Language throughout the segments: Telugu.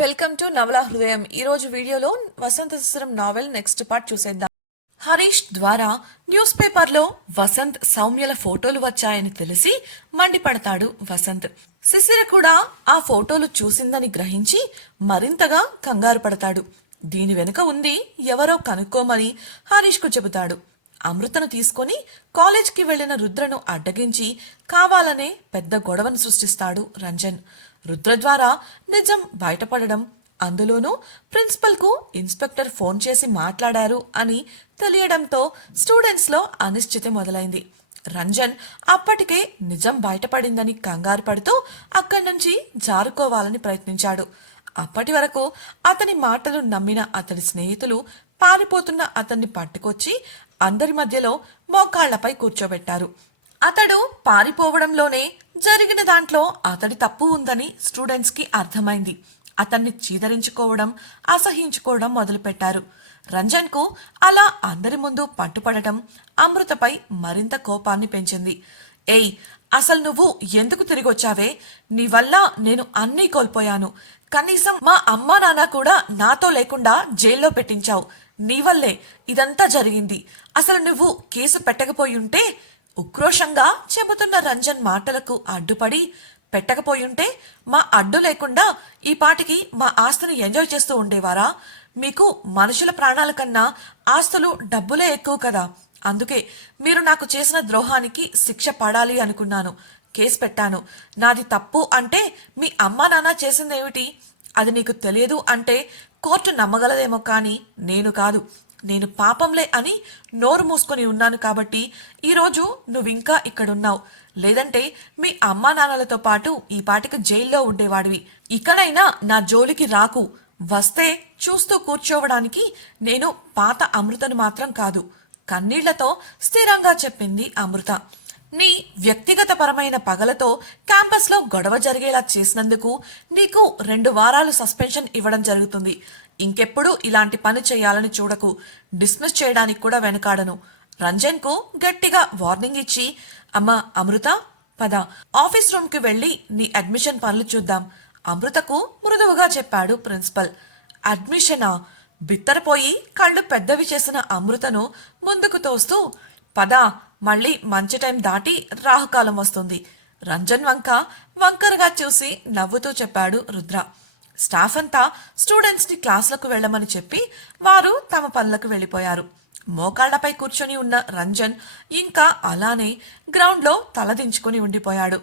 వెల్కమ్ టు నవల హృదయం. ఈరోజు వీడియోలో వసంత శిశిరం నావెల్ నెక్స్ట్ పార్ట్ చూసేద్దాం. హరీష్ ద్వారా న్యూస్ పేపర్లో వసంత్ సౌమ్యల ఫోటోలు వచ్చాయని తెలిసి మండిపడతాడు వసంత్. శిశిర కూడా ఆ ఫోటోలు చూసిందని గ్రహించి మరింతగా కంగారు పడతాడు. దీని వెనుక ఉంది ఎవరో కనుక్కోమని హరీష్కు చెబుతాడు. అమృతను తీసుకొని కాలేజ్కి వెళ్లిన రుద్రను అడ్డగించి కావాలనే పెద్ద గొడవను సృష్టిస్తాడు రంజన్. రుద్ర ద్వారా నిజం బయటపడడం, అందులోనూ ప్రిన్సిపల్కు ఇన్స్పెక్టర్ ఫోన్ చేసి మాట్లాడారు అని తెలియడంతో స్టూడెంట్స్లో అనిశ్చితి మొదలైంది. రంజన్ అప్పటికే నిజం బయటపడిందని కంగారు పడుతూ అక్కడి నుంచి జారుకోవాలని ప్రయత్నించాడు. అప్పటి వరకు అతని మాటలు నమ్మిన అతని స్నేహితులు పారిపోతున్న అతన్ని పట్టుకొచ్చి అందరి మధ్యలో మోకాళ్లపై కూర్చోబెట్టారు. అతడు పారిపోవడంలోనే జరిగిన దాంట్లో అతడి తప్పు ఉందని స్టూడెంట్స్కి అర్థమైంది. అతన్ని చీదరించుకోవడం, అసహించుకోవడం మొదలుపెట్టారు. రంజన్కు అలా అందరి ముందు పట్టుపడటం అమృతపై మరింత కోపాన్ని పెంచింది. ఏయ్, అసలు నువ్వు ఎందుకు తిరిగొచ్చావే? నీ వల్ల నేను అన్నీ కోల్పోయాను. కనీసం మా అమ్మా నాన్న కూడా నాతో లేకుండా జైల్లో పెట్టించావు. నీ వల్లే ఇదంతా జరిగింది. అసలు నువ్వు కేసు పెట్టకపోయుంటే ఉక్రోషంగా చెబుతున్న రంజన్ మాటలకు అడ్డుపడి పెట్టకపోయుంటే మా అడ్డు లేకుండా ఈ పాటికి మా ఆస్తిని ఎంజాయ్ చేస్తూ ఉండేవారా? మీకు మనుషుల ప్రాణాల కన్నా ఆస్తులు డబ్బులే ఎక్కువ కదా. అందుకే మీరు నాకు చేసిన ద్రోహానికి శిక్ష పడాలి అనుకున్నాను. కేసు పెట్టాను. నాది తప్పు అంటే మీ అమ్మా నాన్న చేసిందేమిటి? అది నీకు తెలియదు అంటే కోర్టు నమ్మగలదేమో కానీ నేను కాదు. నేను పాపంలే అని నోరు మూసుకొని ఉన్నాను కాబట్టి ఈరోజు నువ్వింకా ఇక్కడున్నావు. లేదంటే మీ అమ్మా నాన్నలతో పాటు ఈ పాటికి జైల్లో ఉండేవాడివి. ఇకనైనా నా జోలికి రాకు. వస్తే చూస్తూ కూర్చోవడానికి నేను పాత అమృతను మాత్రం కాదు. కన్నీళ్లతో స్థిరంగా చెప్పింది అమృత. నీ వ్యక్తిగతపరమైన పగలతో క్యాంపస్లో గొడవ జరిగేలా చేసినందుకు నీకు 2 వారాలు సస్పెన్షన్ ఇవ్వడం జరుగుతుంది. ఇంకెప్పుడు ఇలాంటి పని చేయాలని చూడకు. డిస్మిస్ చేయడానికి కూడా వెనకాడను. రంజన్కు గట్టిగా వార్నింగ్ ఇచ్చి, అమ్మా అమృత, పద ఆఫీస్ రూమ్కి వెళ్ళి నీ అడ్మిషన్ పనులు చూద్దాం, అమృతకు మృదువుగా చెప్పాడు ప్రిన్సిపల్. అడ్మిషనా? బిత్తరపోయి కళ్ళు పెద్దవి చేసిన అమృతను ముందుకు తోస్తూ, పదా, మళ్ళీ మంచి టైం దాటి రాహుకాలం వస్తుంది. రంజన్ వంకరగా చూసి నవ్వుతూ చెప్పాడు రుద్ర. స్టాఫ్ అంతా స్టూడెంట్స్ని క్లాసులకు వెళ్లమని చెప్పి వారు తమ పనులకు వెళ్ళిపోయారు. మోకాళ్లపై కూర్చొని ఉన్న రంజన్ ఇంకా అలానే గ్రౌండ్లో తలదించుకుని ఉండిపోయాడు.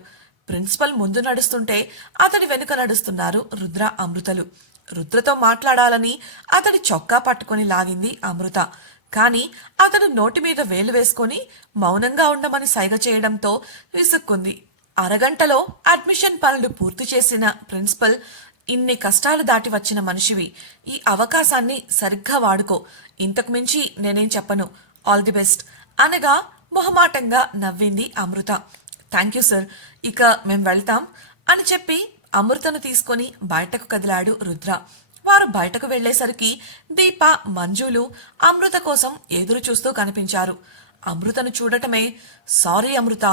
ప్రిన్సిపల్ ముందు నడుస్తుంటే అతడి వెనుక నడుస్తున్నారు రుద్ర, అమృతలు. రుద్రతో మాట్లాడాలని అతడి చొక్కా పట్టుకొని లాగింది అమృత. కానీ అతడు నోటి మీద వేలు వేసుకొని మౌనంగా ఉండమని సైగ చేయడంతో విసుక్కుంది. అరగంటలో అడ్మిషన్ పనులు పూర్తి చేసిన ప్రిన్సిపల్, ఇన్ని కష్టాలు దాటి వచ్చిన మనిషివి, ఈ అవకాశాన్ని సరిగ్గా వాడుకో. ఇంతకు మించి నేనేం చెప్పను. ఆల్ ది బెస్ట్ అనగా మొహమాటంగా నవ్వింది అమృత. థ్యాంక్ యూ సార్, ఇక మేం వెళ్తాం అని చెప్పి అమృతను తీసుకొని బయటకు కదిలాడు రుద్ర. వారు బయటకు వెళ్లేసరికి దీప, మంజులు అమృత కోసం ఎదురు చూస్తూ కనిపించారు. అమృతను చూడటమే, సారీ అమృత,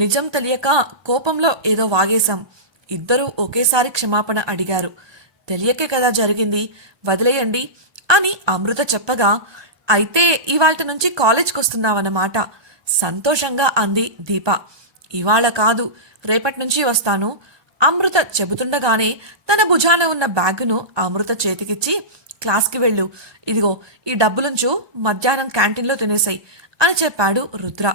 నిజం తెలియక కోపంలో ఏదో వాగేశాం. ఇద్దరూ ఒకేసారి క్షమాపణ అడిగారు. తెలియకే కదా జరిగింది, వదిలేయండి అని అమృత చెప్పగా, అయితే ఇవాళ నుంచి కాలేజ్కి వస్తున్నావన్నమాట సంతోషంగా అంది దీప. ఇవాళ కాదు, రేపటి నుంచి వస్తాను. అమృత చెబుతుండగానే తన భుజాన ఉన్న బ్యాగును అమృత చేతికిచ్చి, క్లాస్కి వెళ్ళు, ఇదిగో ఈ డబ్బులుంచు, మధ్యాహ్నం క్యాంటీన్లో తినేసాయి అని చెప్పాడు రుద్ర.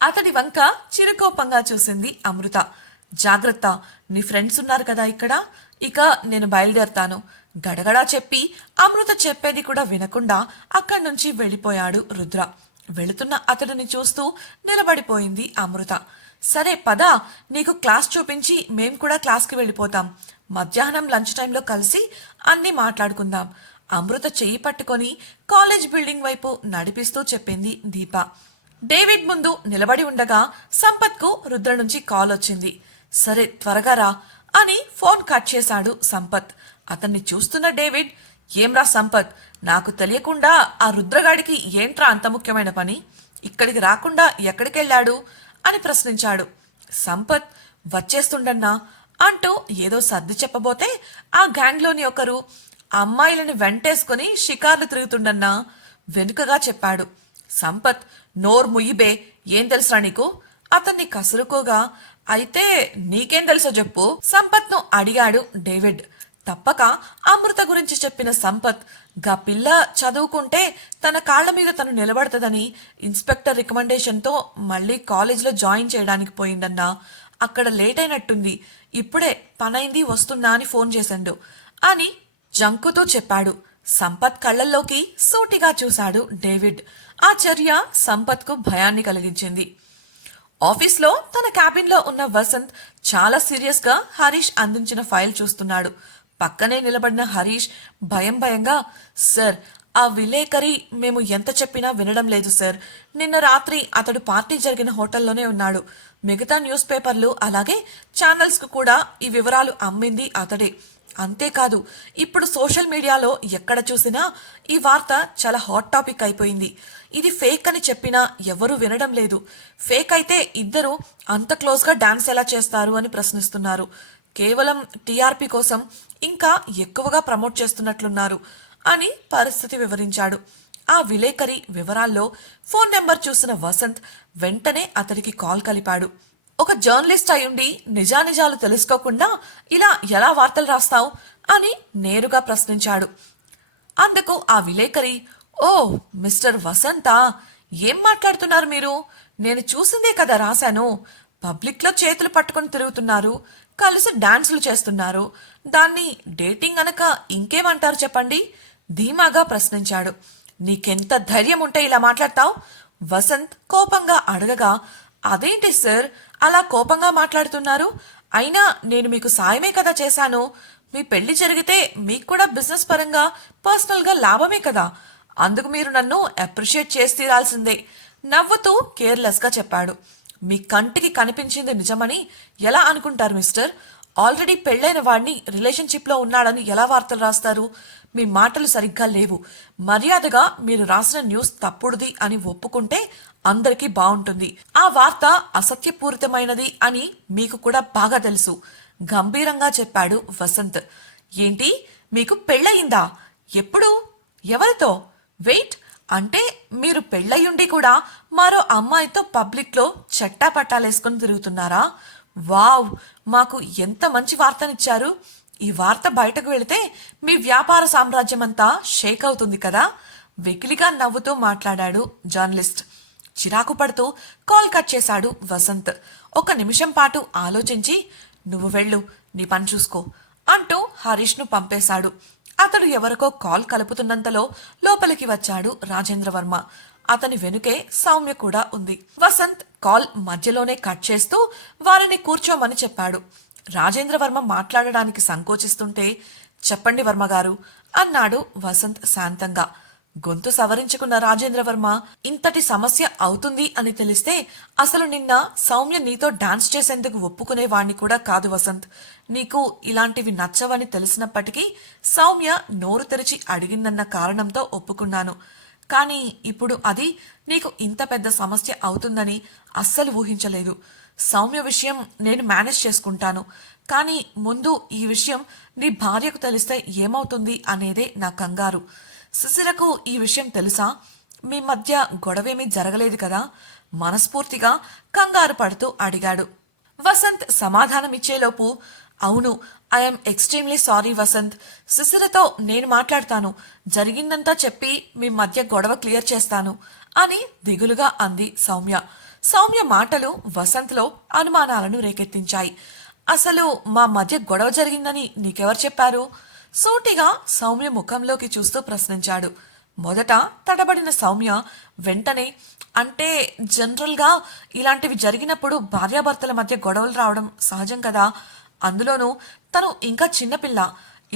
అతడి వంక చిరుకోపంగా చూసింది అమృత. జాగ్రత్త, నీ ఫ్రెండ్స్ ఉన్నారు కదా ఇక్కడ, ఇక నేను బయలుదేరతాను గడగడా చెప్పి అమృత చెప్పేది కూడా వినకుండా అక్కడి నుంచి వెళ్ళిపోయాడు రుద్ర. వెళుతున్న అతడిని చూస్తూ నిలబడిపోయింది అమృత. సరే పద, నీకు క్లాస్ చూపించి మేం కూడా క్లాస్కి వెళ్ళిపోతాం. మధ్యాహ్నం లంచ్ టైంలో కలిసి అన్నీ మాట్లాడుకుందాం. అమృత చెయ్యి పట్టుకొని కాలేజ్ బిల్డింగ్ వైపు నడిపిస్తూ చెప్పింది దీప. డేవిడ్ ముందు నిలబడి ఉండగా సంపత్కు రుద్ర నుంచి కాల్ వచ్చింది. సరే త్వరగా రా అని ఫోన్ కట్ చేశాడు సంపత్. అతన్ని చూస్తున్న డేవిడ్, ఏంరా సంపత్, నాకు తెలియకుండా ఆ రుద్రగాడికి ఏంట్రా అంత ముఖ్యమైన పని? ఇక్కడికి రాకుండా ఎక్కడికెళ్ళాడు అని ప్రశ్నించాడు. సంపత్, వచ్చేస్తుండన్నా అంటూ ఏదో సర్ది చెప్పబోతే ఆ గ్యాంగ్లోని ఒకరు అమ్మాయిలను వెంటేసుకుని షికార్లు తిరుగుతుండన్నా వెనుకగా చెప్పాడు. సంపత్, నోర్ ముయ్యిబే, ఏం తెలుసా నీకు? అతన్ని కసురుకోగా, అయితే నీకేం తెలుసో చెప్పు, సంపత్ను అడిగాడు డేవిడ్. తప్పక అమృత గురించి చెప్పిన సంపత్, గా పిల్ల చదువుకుంటే తన కాళ్ల మీద తను నిలబడుతుందని ఇన్స్పెక్టర్ రికమెండేషన్తో మళ్ళీ కాలేజ్లో జాయిన్ చేయడానికి పోయిందన్నా. అక్కడ లేట్ అయినట్టుంది, ఇప్పుడే పనైంది వస్తున్నా అని ఫోన్ చేశాడు అని జంకుతూ చెప్పాడు. సంపత్ కళ్లల్లోకి సూటిగా చూశాడు డేవిడ్. ఆ చర్య సంపత్కు భయాన్ని కలిగించింది. ఆఫీస్లో తన క్యాబిన్లో ఉన్న వసంత్ చాలా సీరియస్గా హరీష్ అందించిన ఫైల్ చూస్తున్నాడు. పక్కనే నిలబడిన హరీష్ భయంగా, సార్, ఆ విలేకరి మేము ఎంత చెప్పినా వినడం లేదు సార్. నిన్న రాత్రి అతడు పార్టీ జరిగిన హోటల్లోనే ఉన్నాడు. మిగతా న్యూస్ పేపర్లు అలాగే ఛానల్స్కు కూడా ఈ వివరాలు అమ్మింది అతడే. అంతేకాదు, ఇప్పుడు సోషల్ మీడియాలో ఎక్కడ చూసినా ఈ వార్త చాలా హాట్ టాపిక్ అయిపోయింది. ఇది ఫేక్ అని చెప్పినా ఎవరూ వినడం లేదు. ఫేక్ అయితే ఇద్దరు అంత క్లోజ్గా డాన్స్ ఎలా చేస్తారు అని ప్రశ్నిస్తున్నారు. కేవలం టీఆర్పీ కోసం ఇంకా ఎక్కువగా ప్రమోట్ చేస్తున్నట్లున్నారు అని పరిస్థితి వివరించాడు. ఆ విలేకరి వివరాల్లో ఫోన్ నెంబర్ చూసిన వసంత్ వెంటనే అతడికి కాల్ కలిపాడు. ఒక జర్నలిస్ట్ అయ్యుండి నిజానిజాలు తెలుసుకోకుండా ఇలా ఎలా వార్తలు రాస్తావు అని నేరుగా ప్రశ్నించాడు. అందుకు ఆ విలేకరి, ఓ మిస్టర్ వసంతా, ఏం మాట్లాడుతున్నారు మీరు? నేను చూసిందే కదా రాశాను. పబ్లిక్లో చేతులు పట్టుకొని తిరుగుతున్నారు, కలిసి డాన్సులు చేస్తున్నారు. దాన్ని డేటింగ్ అనక ఇంకేమంటారు చెప్పండి? ధీమాగా ప్రశ్నించాడు. నీకెంత ధైర్యం ఉంటే ఇలా మాట్లాడతావు? వసంత్ కోపంగా అడగగా, అదేంటి సార్ అలా కోపంగా మాట్లాడుతున్నారు? అయినా నేను మీకు సాయమే కదా చేశాను. మీ పెళ్లి జరిగితే మీకు కూడా బిజినెస్ పరంగా పర్సనల్గా లాభమే కదా. అందుకు మీరు నన్ను అప్రిషియేట్ చేసి తీరాల్సిందే, నవ్వుతూ కేర్లెస్గా చెప్పాడు. మీ కంటికి కనిపించింది నిజమని ఎలా అనుకుంటారు మిస్టర్? ఆల్రెడీ పెళ్ళైన వాడిని రిలేషన్షిప్లో ఉన్నాడని ఎలా వార్తలు రాస్తారు? మీ మాటలు సరిగ్గా లేవు. మర్యాదగా మీరు రాసిన న్యూస్ తప్పుడుది అని ఒప్పుకుంటే అందరికీ బాగుంటుంది. ఆ వార్త అసత్యపూరితమైనది అని మీకు కూడా బాగా తెలుసు, గంభీరంగా చెప్పాడు వసంత్. ఏంటి, మీకు పెళ్ళయిందా? ఎప్పుడు? ఎవరితో? వెయిట్, అంటే మీరు పెళ్ళయ్యుండి కూడా మరో అమ్మాయితో పబ్లిక్లో చెట్టా పట్టాలేసుకుని తిరుగుతున్నారా? వావ్, మాకు ఎంత మంచి వార్తనిచ్చారు. ఈ వార్త బయటకు వెళితే మీ వ్యాపార సామ్రాజ్యం అంతా షేక్ అవుతుంది కదా. వెకిలిగా నవ్వుతూ మాట్లాడాడు జర్నలిస్ట్. చిరాకు పడుతూ కాల్ కట్ చేశాడు వసంత్. ఒక నిమిషం పాటు ఆలోచించి, నువ్వు వెళ్ళు, నీ పని చూసుకో అంటూ హరీష్ను పంపేశాడు. అతడు ఎవరికో కాల్ కలుపుతున్నంతలో లోపలికి వచ్చాడు రాజేంద్రవర్మ. అతని వెనుకే సౌమ్య కూడా ఉంది. వసంత్ కాల్ మధ్యలోనే కట్ చేస్తూ వారిని కూర్చోమని చెప్పాడు. రాజేంద్రవర్మ మాట్లాడడానికి సంకోచిస్తుంటే, చెప్పండి వర్మగారు అన్నాడు వసంత్ శాంతంగా. గొంతు సవరించుకున్న రాజేంద్రవర్మ, ఇంతటి సమస్య అవుతుంది అని తెలిస్తే అసలు నిన్న సౌమ్య నీతో డాన్స్ చేసేందుకు ఒప్పుకునేవాణ్ణి కూడా కాదు వసంత్. నీకు ఇలాంటివి నచ్చవని తెలిసినప్పటికీ సౌమ్య నోరు తెరిచి అడిగిందన్న కారణంతో ఒప్పుకున్నాను. కానీ ఇప్పుడు అది నీకు ఇంత పెద్ద సమస్య అవుతుందని అస్సలు ఊహించలేదు. సౌమ్య విషయం నేను మేనేజ్ చేసుకుంటాను, కానీ ముందు ఈ విషయం నీ భార్యకు తెలిస్తే ఏమవుతుంది అనేదే నా కంగారు. సుశీలకు ఈ విషయం తెలుసా? మీ మధ్య గొడవేమీ జరగలేదు కదా? మనస్ఫూర్తిగా కంగారు పడుతూ అడిగాడు. వసంత్ సమాధానమిచ్చేలోపు, అవును, ఐఎమ్ ఎక్స్ట్రీమ్లీ సారీ వసంత్, సుశీలతో నేను మాట్లాడతాను, జరిగిందంతా చెప్పి మీ మధ్య గొడవ క్లియర్ చేస్తాను అని దిగులుగా అంది సౌమ్య. సౌమ్య మాటలు వసంత్లో అనుమానాలను రేకెత్తించాయి. అసలు మా మధ్య గొడవ జరిగిందని నీకెవరు చెప్పారు? సూటిగా సౌమ్య ముఖంలోకి చూస్తూ ప్రశ్నించాడు. మొదట తడబడిన సౌమ్య వెంటనే, అంటే జనరల్గా ఇలాంటివి జరిగినప్పుడు భార్యాభర్తల మధ్య గొడవలు రావడం సహజం కదా, అందులోనూ తను ఇంకా చిన్నపిల్ల,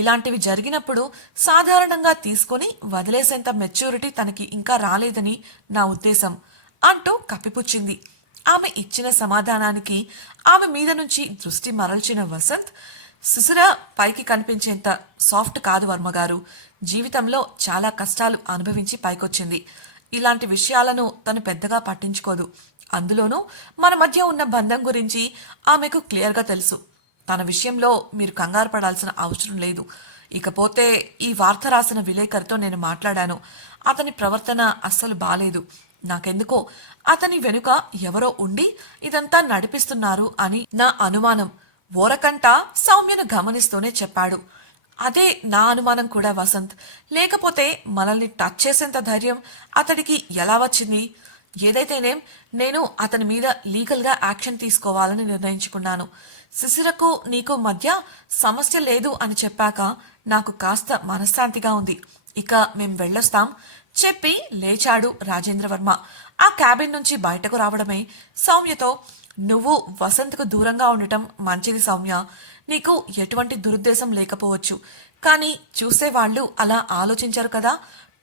ఇలాంటివి జరిగినప్పుడు సాధారణంగా తీసుకొని వదిలేసేంత మెచ్యూరిటీ తనకి ఇంకా రాలేదని నా ఉద్దేశం అంటూ కప్పిపుచ్చింది. ఆమె ఇచ్చిన సమాధానానికి ఆమె మీద నుంచి దృష్టి మరల్చిన వసంత్, సుశీల పైకి కనిపించేంత సాఫ్ట్ కాదు వర్మగారు. జీవితంలో చాలా కష్టాలు అనుభవించి పైకొచ్చింది. ఇలాంటి విషయాలను తను పెద్దగా పట్టించుకోదు. అందులోనూ మన మధ్య ఉన్న బంధం గురించి ఆమెకు క్లియర్గా తెలుసు. తన విషయంలో మీరు కంగారు పడాల్సిన అవసరం లేదు. ఇకపోతే ఈ వార్త రాసిన విలేకరితో నేను మాట్లాడాను. అతని ప్రవర్తన అస్సలు బాలేదు. నాకెందుకో అతని వెనుక ఎవరో ఉండి ఇదంతా నడిపిస్తున్నారు అని నా అనుమానం. ఓరకంట సౌమ్యను గమనిస్తూనే చెప్పాడు. అదే నా అనుమానం కూడా వసంత్. లేకపోతే మనల్ని టచ్ చేసేంత ధైర్యం అతడికి ఎలా వచ్చింది? ఏదైతేనేం నేను అతని మీద లీగల్గా యాక్షన్ తీసుకోవాలని నిర్ణయించుకున్నాను. శిశిరకు నీకు మధ్య సమస్య లేదు అని చెప్పాక నాకు కాస్త మనశ్శాంతిగా ఉంది. ఇక మేం వెళ్ళొస్తాం చెప్పి లేచాడు రాజేంద్రవర్మ. ఆ క్యాబిన్ నుంచి బయటకు రావడమే సౌమ్యతో, నువ్వు వసంత్కు దూరంగా ఉండటం మంచిది సౌమ్య. నీకు ఎటువంటి దురుద్దేశం లేకపోవచ్చు, కానీ చూసేవాళ్లు అలా ఆలోచించరు కదా.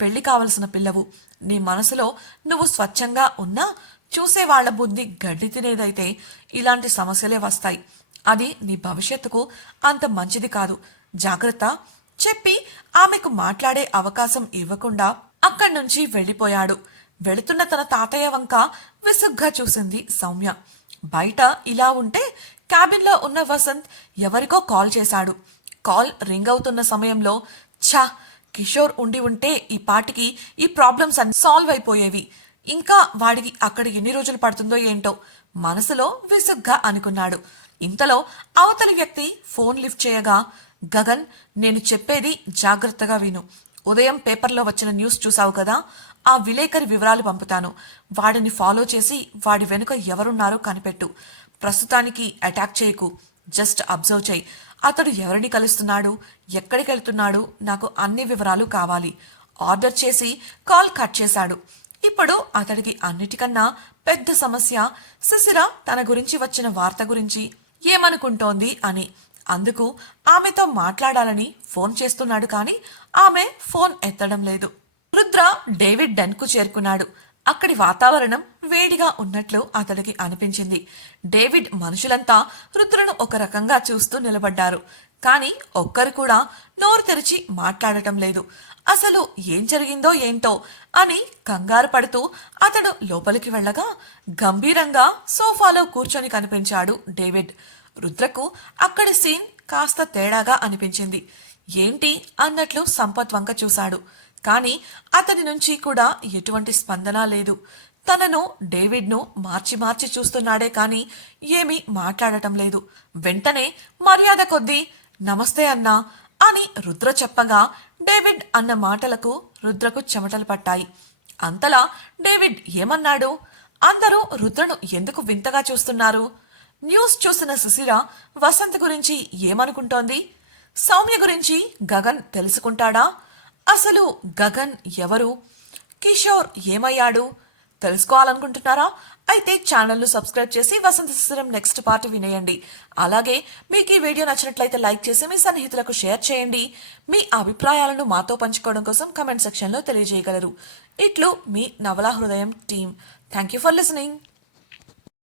పెళ్లి కావలసిన పిల్లవు. నీ మనసులో నువ్వు స్వచ్ఛంగా ఉన్నా చూసేవాళ్ల బుద్ధి గడ్డి తినేదైతే ఇలాంటి సమస్యలే వస్తాయి. అది నీ భవిష్యత్తుకు అంత మంచిది కాదు. జాగ్రత్త చెప్పి ఆమెకు మాట్లాడే అవకాశం ఇవ్వకుండా అక్కడి నుంచి వెళ్ళిపోయాడు. వెళుతున్న తన తాతయ్య వంక విసుగ్గా చూసింది సౌమ్య. బయట ఇలా ఉంటే క్యాబిన్లో ఉన్న వసంత్ ఎవరికో కాల్ చేశాడు. కాల్ రింగ్ అవుతున్న సమయంలో ఛా, కిషోర్ ఉండి ఉంటే ఈ పాటికి ఈ ప్రాబ్లమ్స్ అన్ని సాల్వ్ అయిపోయేవి. ఇంకా వాడికి అక్కడ ఎన్ని రోజులు పడుతుందో ఏంటో మనసులో విసుగ్గా అనుకున్నాడు. ఇంతలో అవతలి వ్యక్తి ఫోన్ లిఫ్ట్ చేయగా, గగన్, నేను చెప్పేది జాగ్రత్తగా విను. ఉదయం పేపర్లో వచ్చిన న్యూస్ చూసావు కదా, ఆ విలేకరి వివరాలు పంపుతాను. వాడిని ఫాలో చేసి వాడి వెనుక ఎవరున్నారో కనిపెట్టు. ప్రస్తుతానికి అటాక్ చేయకు, జస్ట్ అబ్జర్వ్ చేయి. అతడు ఎవరిని కలుస్తున్నాడు, ఎక్కడికి వెళ్తున్నాడు, నాకు అన్ని వివరాలు కావాలి. ఆర్డర్ చేసి కాల్ కట్ చేశాడు. ఇప్పుడు అతడికి అన్నిటికన్నా పెద్ద సమస్య శిశిర తన గురించి వచ్చిన వార్త గురించి ఏమనుకుంటోంది అని. అందుకు ఆమెతో మాట్లాడాలని ఫోన్ చేస్తున్నాడు, కానీ ఆమె ఫోన్ ఎత్తడం లేదు. రుద్ర డేవిడ్ డెన్కు చేరుకున్నాడు. అక్కడి వాతావరణం వేడిగా ఉన్నట్లు అతడికి అనిపించింది. డేవిడ్ మనుషులంతా రుద్రను ఒక రకంగా చూస్తూ నిలబడ్డారు, కానీ ఒక్కరు కూడా నోరు తెరిచి మాట్లాడటం లేదు. అసలు ఏం జరిగిందో ఏంటో అని కంగారు పడుతూ అతడు లోపలికి వెళ్ళగా గంభీరంగా సోఫాలో కూర్చొని కనిపించాడు డేవిడ్. రుద్రకు అక్కడి సీన్ కాస్త తేడాగా అనిపించింది. ఏంటి అన్నట్లు సంపత్ వంక చూశాడు, కానీ అతని నుంచి కూడా ఎటువంటి స్పందన లేదు. తనను డేవిడ్ను మార్చి మార్చి చూస్తున్నాడే కానీ ఏమీ మాట్లాడటం లేదు. వెంటనే మర్యాద కొద్దీ నమస్తే అన్నా అని రుద్ర చెప్పగా డేవిడ్ అన్న మాటలకు రుద్రకు చెమటలు పట్టాయి. అంతలా డేవిడ్ ఏమన్నాడు? అందరూ రుద్రను ఎందుకు వింతగా చూస్తున్నారు? న్యూస్ చూసిన సుశీల వసంత్ గురించి ఏమనుకుంటోంది? సౌమ్య గురించి గగన్ తెలుసుకుంటాడా? అసలు గగన్ ఎవరు? కిషోర్ ఏమయ్యాడు? తెలుసుకోవాలనుకుంటున్నారా? అయితే ఛానల్ను సబ్స్క్రైబ్ చేసి వసంత శిశిరం నెక్స్ట్ పార్ట్ వినేయండి. అలాగే మీకు ఈ వీడియో నచ్చినట్లయితే లైక్ చేసి మీ సన్నిహితులకు షేర్ చేయండి. మీ అభిప్రాయాలను మాతో పంచుకోవడం కోసం కమెంట్ సెక్షన్లో తెలియజేయగలరు. ఇట్లు మీ నవలా హృదయం team. Thank you for listening.